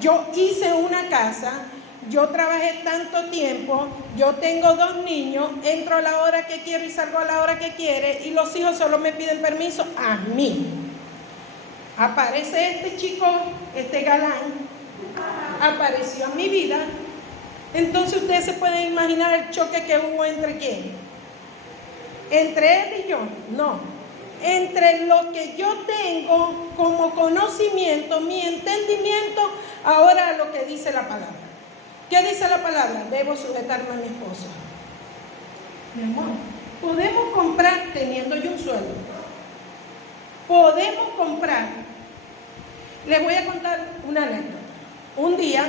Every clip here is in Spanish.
Yo hice una casa, yo trabajé tanto tiempo, yo tengo 2 niños, entro a la hora que quiero y salgo a la hora que quiere, y los hijos solo me piden permiso a mí. Aparece este chico, este galán, apareció en mi vida. Entonces ustedes se pueden imaginar el choque que hubo entre quién. Entre él y yo, no. Entre lo que yo tengo como conocimiento, mi entendimiento, ahora lo que dice la palabra. ¿Qué dice la palabra? Debo sujetarme a mi esposo. Mi amor, podemos comprar teniendo yo un sueldo. Podemos comprar. Les voy a contar una anécdota. Un día,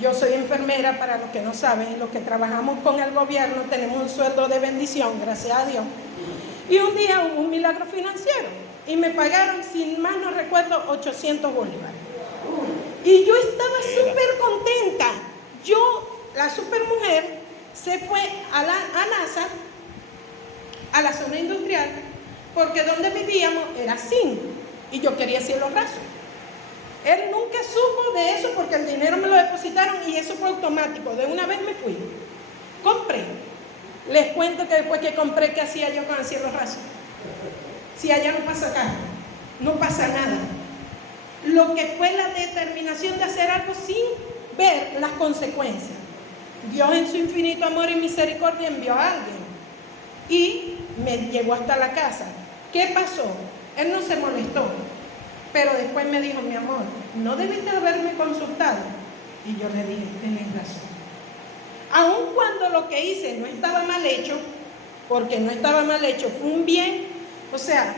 yo soy enfermera, para los que no saben, los que trabajamos con el gobierno tenemos un sueldo de bendición, gracias a Dios. Y un día hubo un milagro financiero y me pagaron, sin más no recuerdo, 800 bolívares. Y yo estaba súper contenta. Yo, la supermujer, se fue a NASA, a la zona industrial, porque donde vivíamos era zinc y yo quería cielo raso. Él nunca supo de eso porque el dinero me lo depositaron y eso fue automático. De una vez me fui. Compré. Les cuento que después que compré, ¿qué hacía yo con el cielo raso? Si allá no pasa acá, no pasa nada. Lo que fue la determinación de hacer algo sin ver las consecuencias. Dios en su infinito amor y misericordia envió a alguien y me llevó hasta la casa. ¿Qué pasó? Él no se molestó, pero después me dijo: mi amor, no debiste haberme consultado. Y yo le dije: tenés razón. Aun cuando lo que hice no estaba mal hecho, porque no estaba mal hecho, fue un bien, o sea,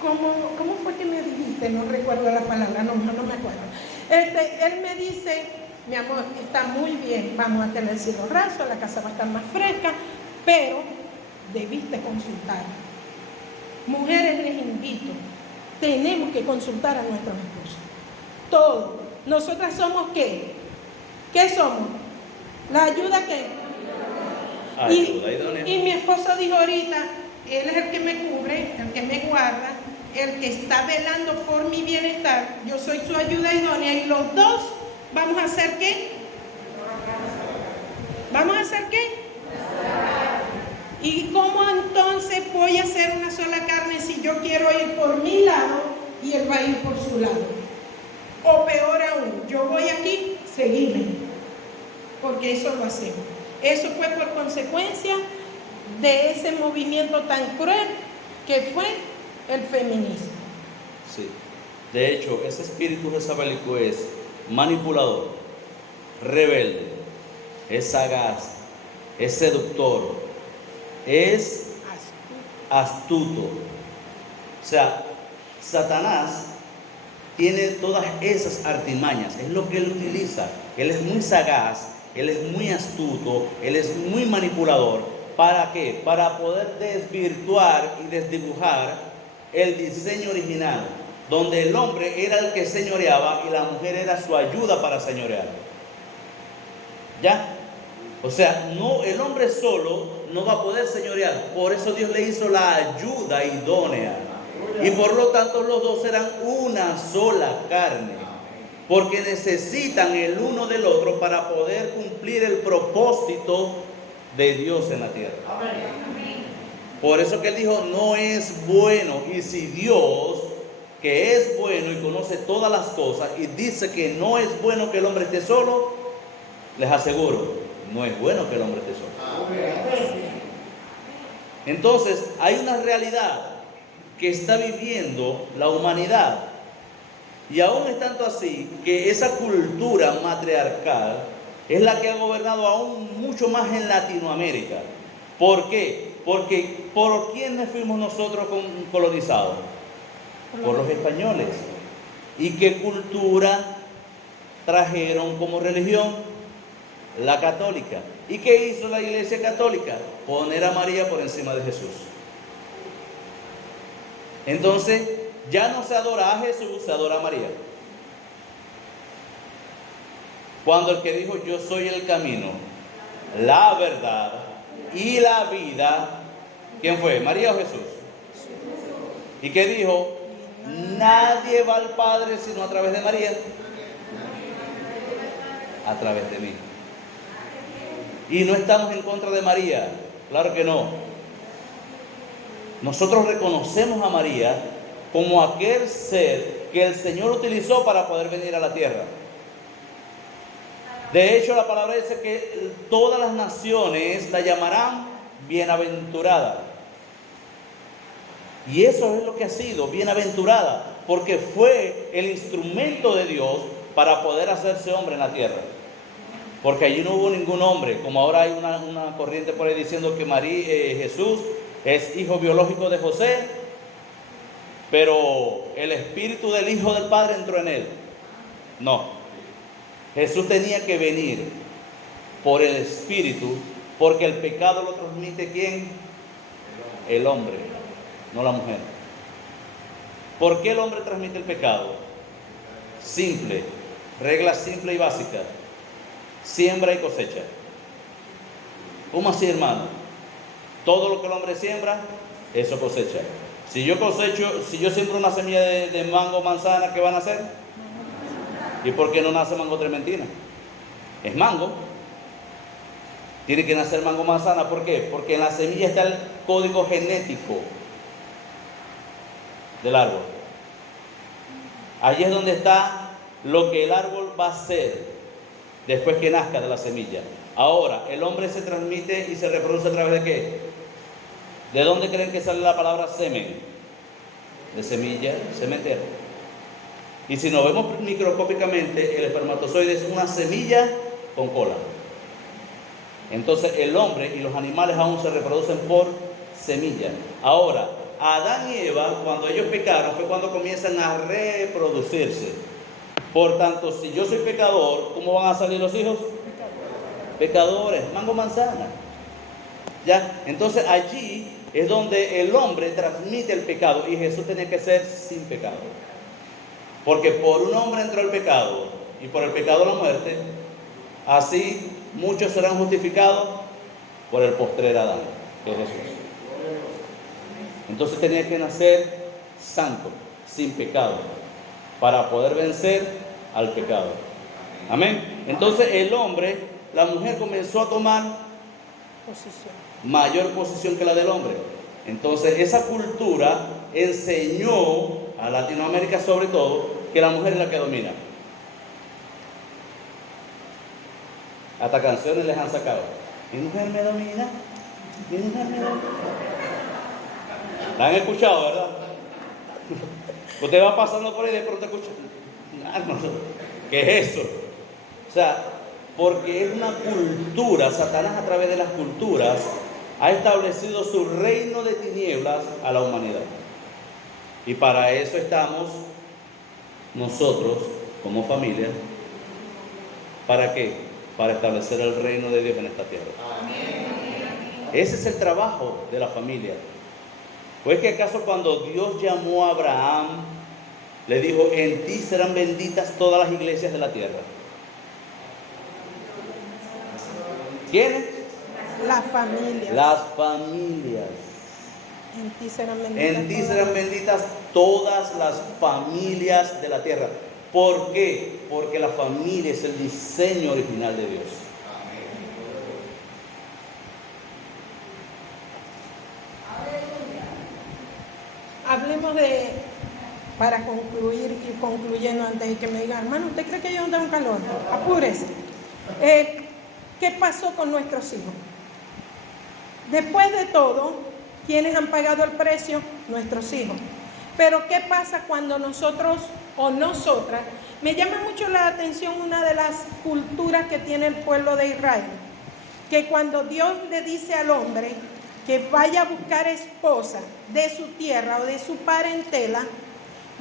¿cómo fue que me dijiste? No recuerdo la palabra, no me acuerdo. Él me dice: mi amor, está muy bien, vamos a tener el cielo raso, la casa va a estar más fresca, pero debiste consultar. Mujeres, les invito, tenemos que consultar a nuestros esposos. Todo. ¿Nosotras somos qué? ¿Qué somos? ¿La ayuda qué? Y mi esposo dijo ahorita: él es el que me cubre, el que me guarda, el que está velando por mi bienestar. Yo soy su ayuda idónea y los dos vamos a hacer ¿qué? ¿Vamos a hacer qué? ¿Y cómo entonces voy a hacer una sola carne si yo quiero ir por mi lado y él va a ir por su lado? O peor aún, yo voy aquí, seguirme, porque eso lo hacemos. Eso fue por consecuencia de ese movimiento tan cruel que fue el feminismo. Sí, de hecho, ese espíritu jezabelico es manipulador, rebelde, es sagaz, es seductor, es astuto. O sea, Satanás tiene todas esas artimañas, es lo que él utiliza. Él es muy sagaz, él es muy astuto, él es muy manipulador. ¿Para qué? Para poder desvirtuar y desdibujar el diseño original, donde el hombre era el que señoreaba y la mujer era su ayuda para señorear. ¿Ya? O sea, no, el hombre solo no va a poder señorear. Por eso Dios le hizo la ayuda idónea. Y por lo tanto los dos serán una sola carne. Porque necesitan el uno del otro para poder cumplir el propósito de Dios en la tierra. Por eso que él dijo: no es bueno. Y si Dios, que es bueno y conoce todas las cosas, y dice que no es bueno que el hombre esté solo, les aseguro, no es bueno que el hombre esté solo. Entonces, hay una realidad que está viviendo la humanidad. Y aún es tanto así que esa cultura matriarcal es la que ha gobernado aún mucho más en Latinoamérica. ¿Por qué? Porque ¿por quiénes fuimos nosotros colonizados? Por los españoles. ¿Y qué cultura trajeron como religión? La católica. ¿Y qué hizo la Iglesia Católica? Poner a María por encima de Jesús. Entonces, ya no se adora a Jesús, se adora a María. Cuando el que dijo: yo soy el camino, la verdad y la vida, ¿quién fue? ¿María o Jesús? ¿Y qué dijo? Nadie va al Padre sino a través de María. A través de mí. Y no estamos en contra de María, claro que no. Nosotros reconocemos a María como aquel ser que el Señor utilizó para poder venir a la tierra. De hecho, la palabra dice que todas las naciones la llamarán bienaventurada. Y eso es lo que ha sido, bienaventurada, porque fue el instrumento de Dios para poder hacerse hombre en la tierra. Porque allí no hubo ningún hombre, como ahora hay una corriente por ahí diciendo que Jesús es hijo biológico de José, pero el espíritu del Hijo del Padre entró en él. No, Jesús tenía que venir por el espíritu, porque el pecado lo transmite ¿quién? El hombre, no la mujer. ¿Por qué el hombre transmite el pecado? Simple, regla simple y básica: siembra y cosecha. ¿Cómo así, hermano? Todo lo que el hombre siembra, eso cosecha. Si yo siembro una semilla de mango, manzana, ¿qué van a hacer? ¿Y por qué no nace mango trementina? Es mango. Tiene que nacer mango, manzana. ¿Por qué? Porque en la semilla está el código genético del árbol. Allí es donde está lo que el árbol va a ser después que nazca de la semilla. Ahora, el hombre se transmite y se reproduce a través de ¿qué? ¿De dónde creen que sale la palabra semen? De semilla, sementera. Y si nos vemos microscópicamente, el espermatozoide es una semilla con cola. Entonces el hombre y los animales aún se reproducen por semilla. Ahora, Adán y Eva, cuando ellos pecaron, fue cuando comienzan a reproducirse. Por tanto, si yo soy pecador, ¿cómo van a salir los hijos? Pecadores, mango, manzana. ¿Ya? Entonces allí es donde el hombre transmite el pecado, y Jesús tenía que ser sin pecado. Porque por un hombre entró el pecado, y por el pecado la muerte. Así muchos serán justificados por el postrer Adán, que es Jesús. Entonces tenía que nacer santo, sin pecado, para poder vencer al pecado. Amén. Entonces el hombre, la mujer comenzó a tomar mayor posición que la del hombre. Entonces esa cultura enseñó a Latinoamérica sobre todo que la mujer es la que domina. Hasta canciones les han sacado. Mi mujer me domina, mi mujer me domina. ¿La han escuchado, verdad? Usted va pasando por ahí y de pronto escucha, ¿qué es eso? O sea, porque es una cultura. Satanás, a través de las culturas, ha establecido su reino de tinieblas a la humanidad. Y para eso estamos nosotros como familia. ¿Para qué? Para establecer el reino de Dios en esta tierra. Ese es el trabajo de la familia. ¿Pues que acaso cuando Dios llamó a Abraham, le dijo: en ti serán benditas todas las iglesias de la tierra? ¿Quiénes? Las familias. Las familias. En ti serán benditas. En ti serán benditas todas las familias de la tierra. ¿Por qué? Porque la familia es el diseño original de Dios. Hablemos de, para concluir y concluyendo, antes de que me digan, hermano, ¿usted cree que yo no tengo calor? Apúrese. ¿Qué pasó con nuestros hijos? Después de todo, ¿quiénes han pagado el precio? Nuestros hijos. Pero ¿qué pasa cuando nosotros o nosotras? Me llama mucho la atención una de las culturas que tiene el pueblo de Israel, que cuando Dios le dice al hombre que vaya a buscar esposa de su tierra o de su parentela,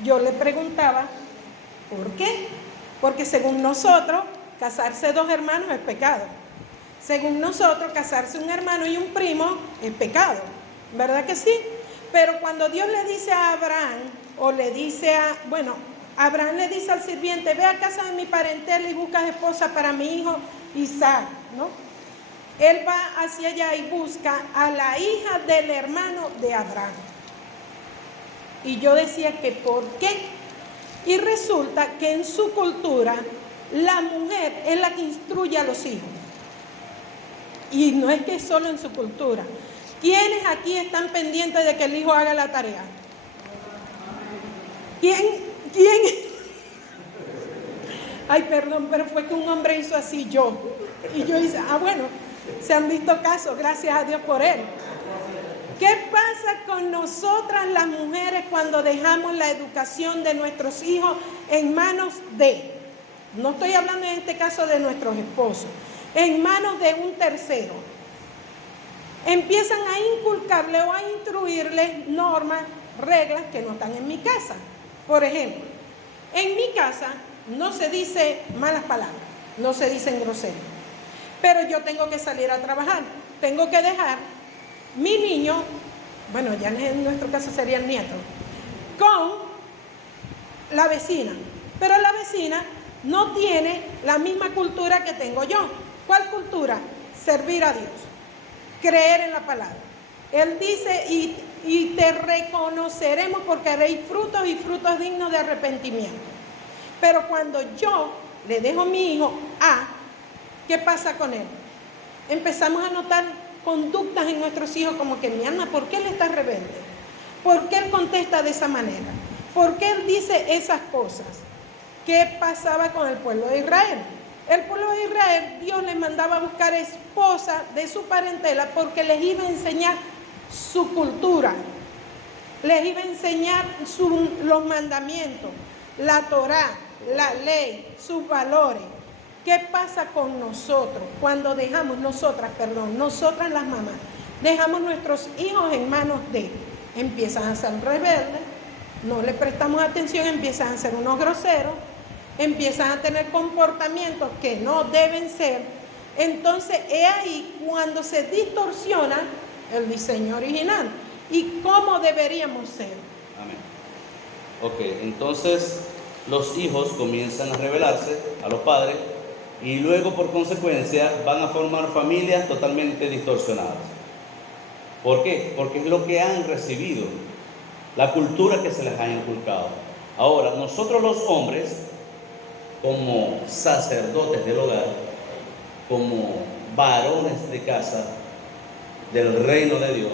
yo le preguntaba, ¿por qué? Porque según nosotros, casarse dos hermanos es pecado. Según nosotros, casarse un hermano y un primo es pecado. ¿Verdad que sí? Pero cuando Dios le dice a Abraham, o le dice Abraham le dice al sirviente, ve a casa de mi parentela y busca esposa para mi hijo Isaac, ¿no? Él va hacia allá y busca a la hija del hermano de Abraham. Y yo decía que ¿por qué? Y resulta que en su cultura la mujer es la que instruye a los hijos. Y no es que solo en su cultura. ¿Quiénes aquí están pendientes de que el hijo haga la tarea? ¿Quién? Ay, perdón, pero fue que un hombre hizo así yo. Y yo hice, bueno, se han visto casos, gracias a Dios por él. ¿Qué pasa con nosotras las mujeres cuando dejamos la educación de nuestros hijos en manos de, no estoy hablando en este caso de nuestros esposos, en manos de un tercero? Empiezan a inculcarle o a instruirle normas, reglas que no están en mi casa. Por ejemplo, en mi casa no se dice malas palabras, no se dicen groserías, pero yo tengo que salir a trabajar, tengo que dejar mi niño, bueno, ya en nuestro caso sería el nieto, con la vecina, pero la vecina no tiene la misma cultura que tengo yo. ¿Cuál cultura? Servir a Dios, creer en la palabra. Él dice, y te reconoceremos porque haréis frutos y frutos dignos de arrepentimiento. Pero cuando yo le dejo a mi hijo a, ¿qué pasa con él? Empezamos a notar conductas en nuestros hijos como que, mi alma, ¿por qué él está rebelde? ¿Por qué él contesta de esa manera? ¿Por qué él dice esas cosas? ¿Qué pasaba con el pueblo de Israel? El pueblo de Israel, Dios les mandaba a buscar esposa de su parentela porque les iba a enseñar su cultura, les iba a enseñar los mandamientos, la Torá, la ley, sus valores. ¿Qué pasa con nosotros cuando dejamos, nosotras las mamás, dejamos nuestros hijos en manos de, empiezan a ser rebeldes, no le prestamos atención, empiezan a ser unos groseros, empiezan a tener comportamientos que no deben ser? Entonces es ahí cuando se distorsiona el diseño original y cómo deberíamos ser. Amén. Ok, entonces los hijos comienzan a rebelarse a los padres y luego por consecuencia van a formar familias totalmente distorsionadas. ¿Por qué? Porque es lo que han recibido, la cultura que se les ha inculcado. Ahora, nosotros los hombres, como sacerdotes del hogar, como varones de casa del reino de Dios,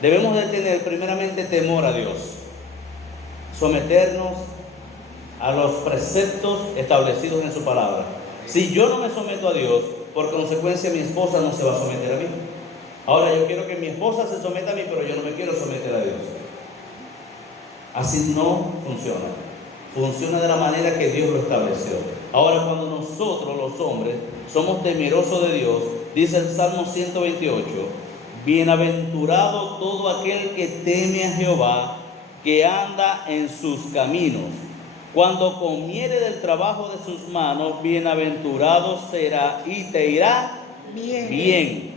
debemos de tener primeramente temor a Dios, someternos a los preceptos establecidos en su palabra. Si yo no me someto a Dios, por consecuencia mi esposa no se va a someter a mí. Ahora yo quiero que mi esposa se someta a mí, pero yo no me quiero someter a Dios. Así no funciona. Funciona de la manera que Dios lo estableció. Ahora, cuando nosotros los hombres somos temerosos de Dios, dice el Salmo 128, bienaventurado todo aquel que teme a Jehová, que anda en sus caminos. Cuando comiere del trabajo de sus manos, bienaventurado será y te irá bien.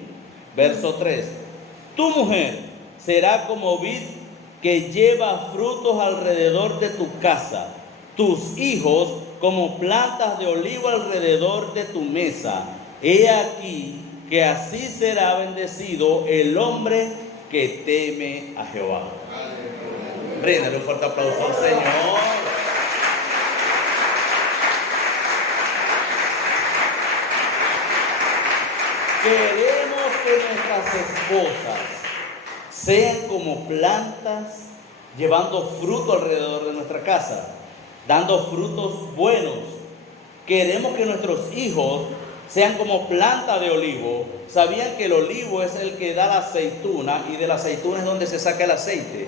Verso 3. Tu mujer será como vid que lleva frutos alrededor de tu casa, tus hijos como plantas de olivo alrededor de tu mesa. He aquí que así será bendecido el hombre que teme a Jehová. Ríndale un fuerte aplauso al Señor. Queremos que nuestras esposas sean como plantas llevando fruto alrededor de nuestra casa, dando frutos buenos. Queremos que nuestros hijos sean como planta de olivo. ¿Sabían que el olivo es el que da la aceituna y de la aceituna es donde se saca el aceite?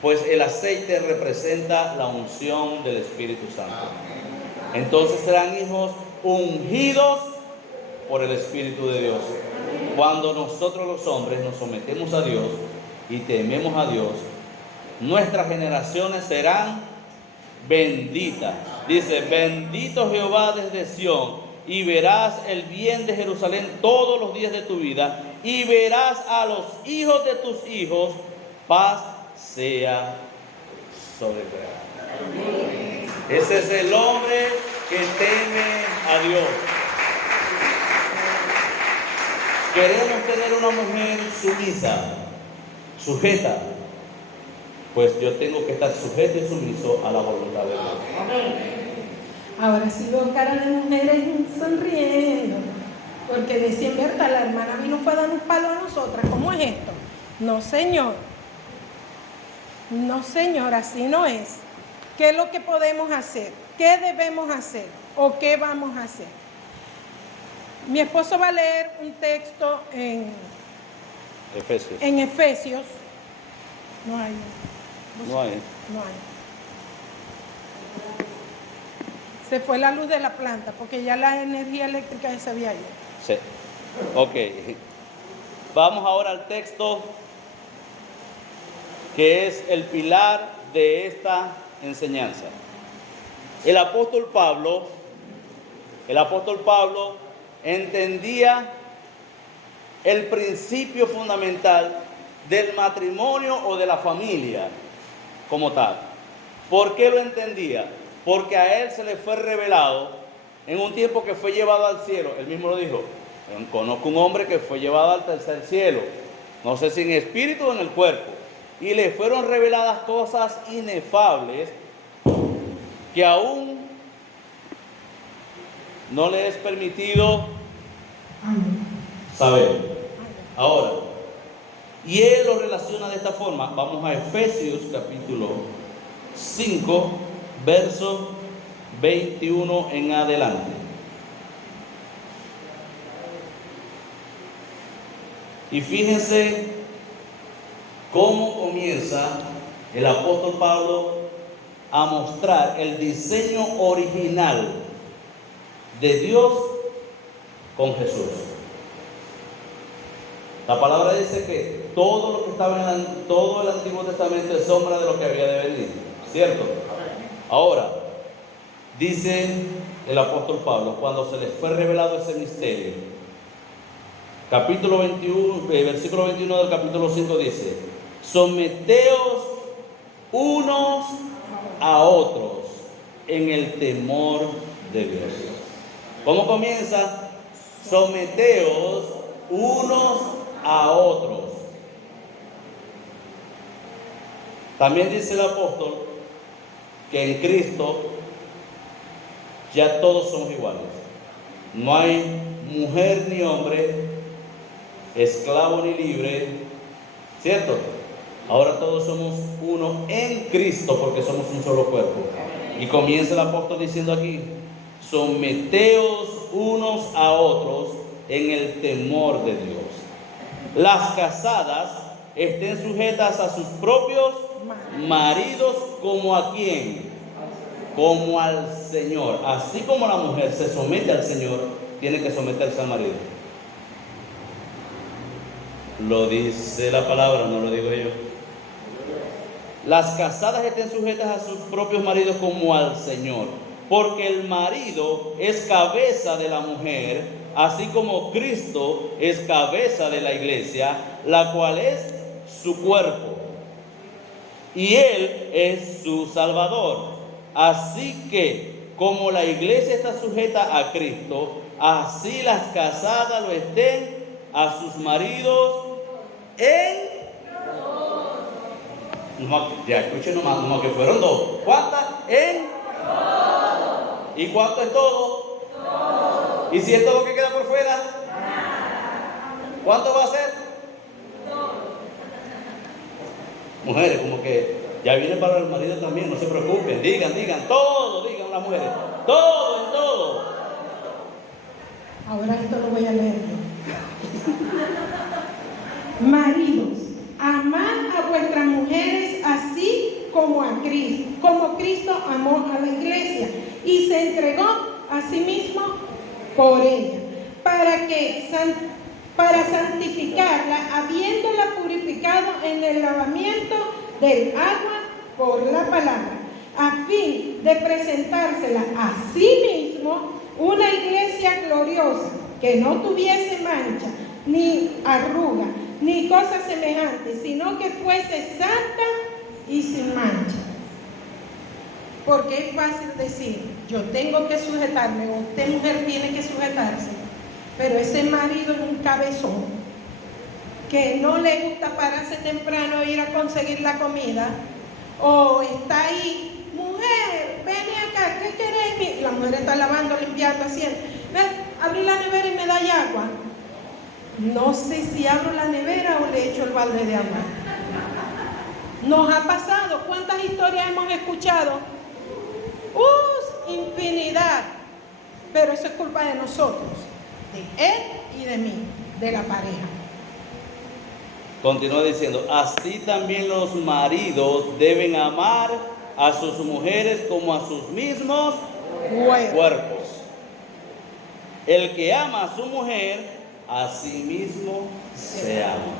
Pues el aceite representa la unción del Espíritu Santo. Entonces serán hijos ungidos por el Espíritu de Dios. Cuando nosotros los hombres nos sometemos a Dios y tememos a Dios, nuestras generaciones serán benditas. Dice, bendito Jehová desde Sión, y verás el bien de Jerusalén todos los días de tu vida, y verás a los hijos de tus hijos, paz sea sobre ti. Ese es el hombre que teme a Dios. Queremos tener una mujer sumisa, sujeta, pues yo tengo que estar sujeto y sumiso a la voluntad de Dios. Ahora sí veo cara de mujeres sonriendo, porque decían, Berta, la hermana vino fue a dar un palo a nosotras, ¿cómo es esto? No, señor. No, señor, así no es. ¿Qué es lo que podemos hacer? ¿Qué debemos hacer? ¿O qué vamos a hacer? Mi esposo va a leer un texto en Efesios. No hay. No hay. No hay. Se fue la luz de la planta porque ya la energía eléctrica ya se había ido. Sí. Ok. Vamos ahora al texto que es el pilar de esta enseñanza. El apóstol Pablo entendía el principio fundamental del matrimonio o de la familia como tal. ¿Por qué lo entendía? Porque a él se le fue revelado en un tiempo que fue llevado al cielo. Él mismo lo dijo. Conozco un hombre que fue llevado al tercer cielo, no sé si en espíritu o en el cuerpo, y le fueron reveladas cosas inefables que aún no le es permitido saber. Ahora, y él lo relaciona de esta forma. Vamos a Efesios capítulo 5, verso 21 en adelante. Y fíjense cómo comienza el apóstol Pablo a mostrar el diseño original de Dios con Jesús. La palabra dice que todo lo que estaba en todo el Antiguo Testamento es sombra de lo que había de venir, ¿cierto? Ahora, dice el apóstol Pablo, cuando se le fue revelado ese misterio, capítulo 21, versículo 21 del capítulo 5 dice: someteos unos a otros en el temor de Dios. ¿Cómo comienza? Someteos unos a otros. También dice el apóstol que en Cristo ya todos somos iguales. No hay mujer ni hombre, esclavo ni libre, ¿cierto? Ahora todos somos uno en Cristo porque somos un solo cuerpo. Y comienza el apóstol diciendo aquí: someteos unos a otros en el temor de Dios. Las casadas estén sujetas a sus propios maridos, como a quién, como al Señor. Así como la mujer se somete al Señor, tiene que someterse al marido. Lo dice la palabra, no lo digo yo. Las casadas estén sujetas a sus propios maridos como al Señor, porque el marido es cabeza de la mujer, así como Cristo es cabeza de la iglesia, la cual es su cuerpo, y Él es su Salvador. Así que, como la iglesia está sujeta a Cristo, así las casadas lo estén a sus maridos en... No, ya escuchen nomás, no, que fueron dos. ¿Cuántas? En todo. ¿Y cuánto es todo? Todo. ¿Y si es todo que queda por fuera? ¿Cuánto va a ser? Todo. Mujeres, como que ya viene para el marido también, no se preocupen, digan todo, digan las mujeres, todo en todo. Ahora esto lo voy a leer yo. Maridos, amad a vuestras mujeres así como a Cristo, como Cristo amó a la iglesia y se entregó a sí mismo por ella, para santificarla, habiéndola purificado en el lavamiento del agua por la palabra, a fin de presentársela a sí mismo una iglesia gloriosa, que no tuviese mancha, ni arruga, ni cosa semejante, sino que fuese santa y sin mancha. Porque es fácil decir, yo tengo que sujetarme, o usted mujer tiene que sujetarse, pero ese marido es un cabezón, que no le gusta pararse temprano e ir a conseguir la comida, O está ahí, mujer, ven acá, ¿qué querés? La mujer está lavando, limpiando, haciendo. Ven, abrí la nevera y me da agua. No sé si abro la nevera o le echo el balde de agua. Nos ha pasado. ¿Cuántas historias hemos escuchado? Infinidad. Pero eso es culpa de nosotros, de él y de mí, de la pareja. Continúa diciendo, así también los maridos deben amar a sus mujeres como a sus mismos cuerpos. El que ama a su mujer, a sí mismo se ama.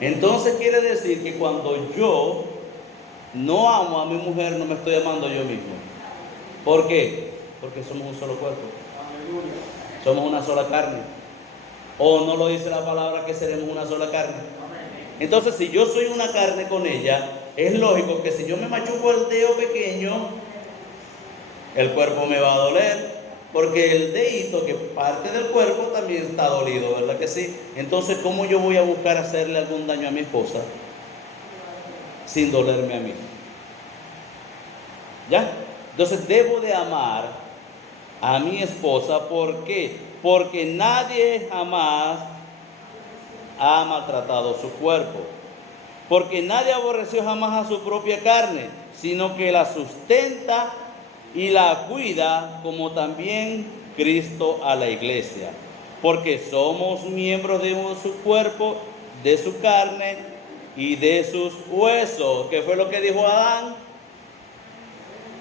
Entonces quiere decir que cuando yo no amo a mi mujer, no me estoy amando yo mismo. ¿Por qué? Porque somos un solo cuerpo. Somos una sola carne. ¿O no lo dice la palabra que seremos una sola carne? Entonces, si yo soy una carne con ella, es lógico que si yo me machuco el dedo pequeño, el cuerpo me va a doler, porque el dedito, que parte del cuerpo, también está dolido, ¿verdad que sí? Entonces, ¿cómo yo voy a buscar hacerle algún daño a mi esposa sin dolerme a mí? ¿Ya? Entonces, debo de amar a mi esposa. ¿Por qué? Porque nadie jamás ha maltratado su cuerpo, porque nadie aborreció jamás a su propia carne, sino que la sustenta y la cuida, como también Cristo a la iglesia, porque somos miembros de su cuerpo, de su carne y de sus huesos. ¿Qué fue lo que dijo Adán?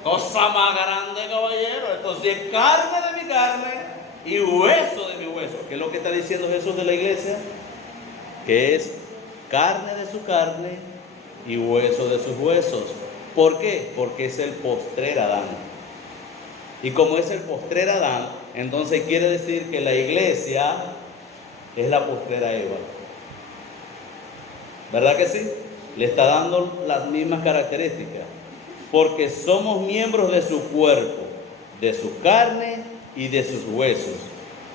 Cosa más grande, caballero. Entonces, carne de mi carne y hueso de mi hueso. ¿Qué es lo que está diciendo Jesús de la iglesia? Que es carne de su carne y hueso de sus huesos. ¿Por qué? Porque es el postrer Adán. Y como es el postrer Adán, entonces quiere decir que la iglesia es la postrera Eva. ¿Verdad que sí? Le está dando las mismas características. Porque somos miembros de su cuerpo, de su carne y de sus huesos.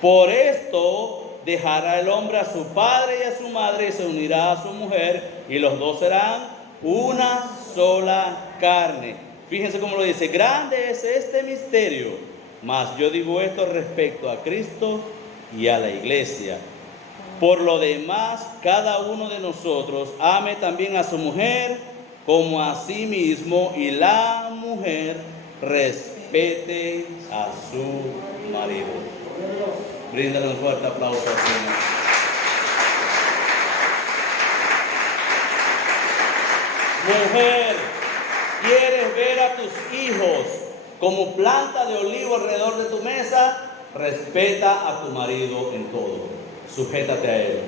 Por esto dejará el hombre a su padre y a su madre y se unirá a su mujer, y los dos serán una sola carne. Fíjense cómo lo dice: grande es este misterio, mas yo digo esto respecto a Cristo y a la iglesia. Por lo demás, cada uno de nosotros ame también a su mujer como a sí mismo, y la mujer respete a su marido. Bríndale un fuerte aplauso al Señor. Mujer, ¿quieres ver a tus hijos como planta de olivo alrededor de tu mesa? Respeta a tu marido en todo. Sujétate a él.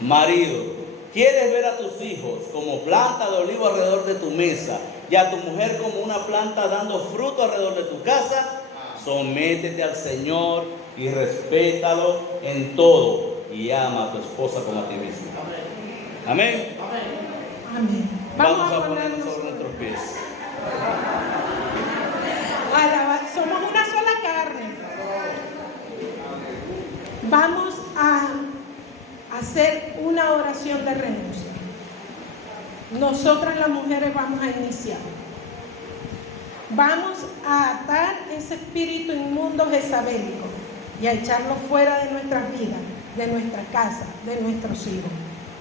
Marido, ¿quieres ver a tus hijos como planta de olivo alrededor de tu mesa y a tu mujer como una planta dando fruto alrededor de tu casa? Sométete al Señor y respétalo en todo, y ama a tu esposa como a ti mismo. Amén. Amén. Vamos a ponernos sobre nuestros pies. Somos una sola carne. Vamos a hacer una oración de renuncia. Nosotras las mujeres vamos a iniciar. Vamos a atar ese espíritu inmundo jezabélico y a echarlo fuera de nuestras vidas, de nuestra casa, de nuestros hijos.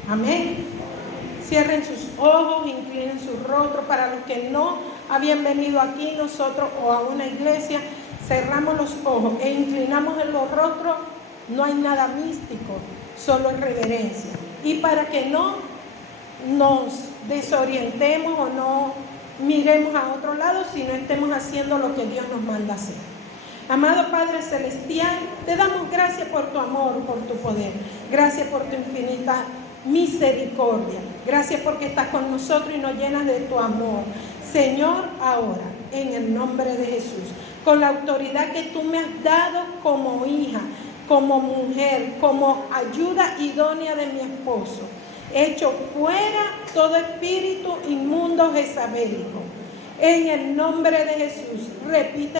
Amén. Cierren sus ojos, inclinen su rostro. Para los que no habían venido aquí nosotros o a una iglesia, cerramos los ojos e inclinamos los rostros. No hay nada místico, solo reverencia. Y para que no nos desorientemos o no miremos a otro lado, sino estemos haciendo lo que Dios nos manda hacer. Amado Padre Celestial, te damos gracias por tu amor, por tu poder. Gracias por tu infinita misericordia. Gracias porque estás con nosotros y nos llenas de tu amor. Señor, ahora, en el nombre de Jesús, con la autoridad que tú me has dado como hija, como mujer, como ayuda idónea de mi esposo, echo fuera todo espíritu inmundo jezabélico. En el nombre de Jesús, repite.